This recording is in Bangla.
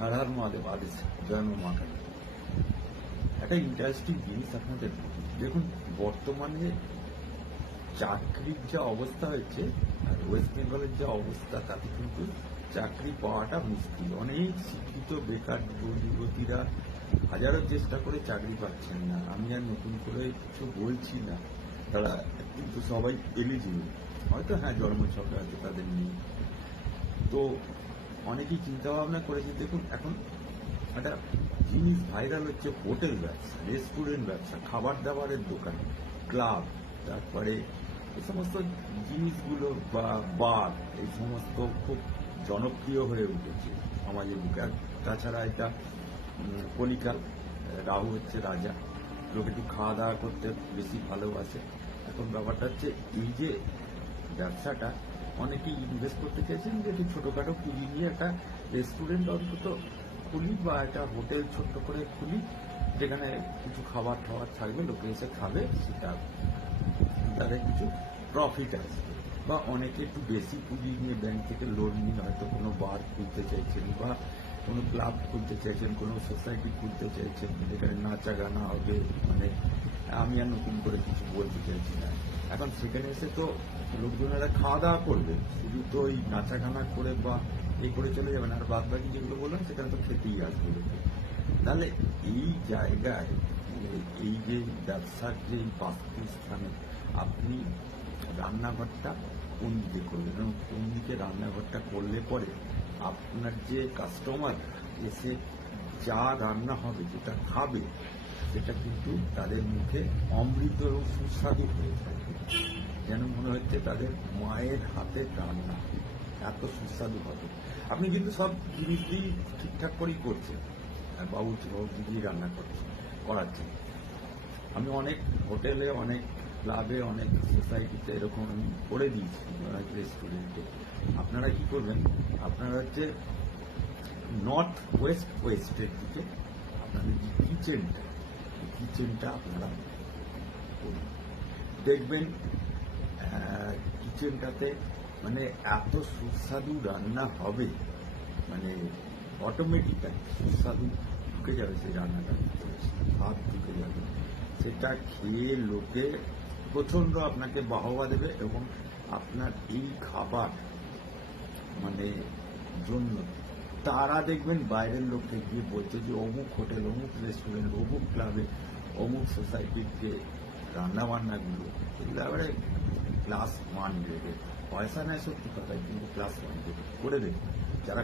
সাধারণভাবে বাড়েছে জন্ম মাকানি একটা ইন্টারেস্টিং জিনিস আপনাদের দেখুন, বর্তমানে চাকরির যা অবস্থা হয়েছে আর ওয়েস্ট বেঙ্গলের যা অবস্থা, তাতে কিন্তু চাকরি পাওয়াটা মুশকিল। অনেক শিক্ষিত, বেকার যুবতীরা হাজারো চেষ্টা করে চাকরি পাচ্ছেন না। আমি আর নতুন করে কিছু বলছি না। তারা কিন্তু সবাই এলিজিবল হয়তো হ্যাঁ জন্মছকে আছে তাদের নিয়ে। তো অনেকেই চিন্তা ভাবনা করেছে, দেখুন, এখন একটা জিনিস ভাইরাল হচ্ছে, হোটেল ব্যবসা রেস্টুরেন্ট ব্যবসা খাবার দাবারের দোকান ক্লাব তারপরে এই সমস্ত জিনিসগুলো বা বার এই সমস্ত খুব জনপ্রিয় হয়ে উঠেছে সমাজের বুকে। আর তাছাড়া এটা কলিকাল রাহু হচ্ছে রাজা, লোক একটু খাওয়া দাওয়া করতে বেশি ভালোবাসে। এখন ব্যাপারটা হচ্ছে, এই যে ব্যবসাটা অনেকেই ইনভেস্ট করতে চাইছেন যে একটু ছোটখাটো পুঁজি নিয়ে একটা রেস্টুরেন্ট অন্তত খুলি বা একটা হোটেল ছোট্ট করে খুলি, যেখানে কিছু খাবার টাবার থাকবে, লোকে এসে খাবে, সেটা তাদের কিছু প্রফিট আসবে বা অনেকে একটু বেশি পুঁজি নিয়ে ব্যাংক থেকে লোন নিয়ে হয়তো কোনো বার খুলতে চাইছেন বা কোনো ক্লাব খুলতে চাইছেন কোনো সোসাইটি খুলতে চাইছেন যেখানে নাচা গানা হবে মানে আমি আর নতুন করে কিছু বলতে চাইছি না। এখন সেখানে এসে তো লোকজনেরা খাওয়া দাওয়া করবে। শুধু তো ওই নাচা গানা করে বা এই করে চলে যাবেন। আর বাদ বাকি যেগুলো বললাম, সেখানে তো খেতেই আসবে। তাহলে এই জায়গায়, এই যে ব্যবসার যে বাস্তু স্থানে আপনি রান্নাঘরটা কোন দিকে করবেন? এবং কোন দিকে রান্নাঘরটা করলে পরে আপনার যে কাস্টমার এসে যা রান্না হবে, যেটা খাবে সেটা কিন্তু তাদের মুখে অমৃত এবং সুস্বাদু হয়ে থাকে। যেন মনে হচ্ছে তাদের মায়ের হাতের রান্না এত সুস্বাদু হবে। আপনি কিন্তু সব জিনিস দিয়েই ঠিকঠাক করেই করছেন। বাবু বাবু দিদি রান্না করছেন করাচ্ছেন আমি অনেক হোটেলে, অনেক ক্লাবে, অনেক সোসাইটিতে এরকম আমি করে দিয়েছি রেস্টুরেন্টে। আপনারা কি করবেন? আপনারা হচ্ছে নর্থ ওয়েস্ট ওয়েস্টের দিকে, আপনাদের যে কিচেনটা কিচেনটা আপনারা করুন। দেখবেন কিচেনটাতে মানে এত সুস্বাদু রান্না হবে মানে অটোমেটিক্যালি সুস্বাদু ঢুকে যাবে সেই রান্নাটা। ভাত ঢুকে যাবে। সেটা খেয়ে লোকে প্রচণ্ড আপনাকে বাহবা দেবে এবং আপনার এই খাবার মানে জন্য তারা দেখবেন বাইরের লোককে গিয়ে বলছে যে, অমুক হোটেল, অমুক রেস্টুরেন্ট অমুক ক্লাবে অমুক সোসাইটির যে রান্নাবান্নাগুলো। সেগুলো এবারে ক্লাস ওয়ান গ্রেডের পয়সা নেয় সত্যি কথা, কিন্তু ক্লাস ওয়ান গ্রেডের করে দেবে যারা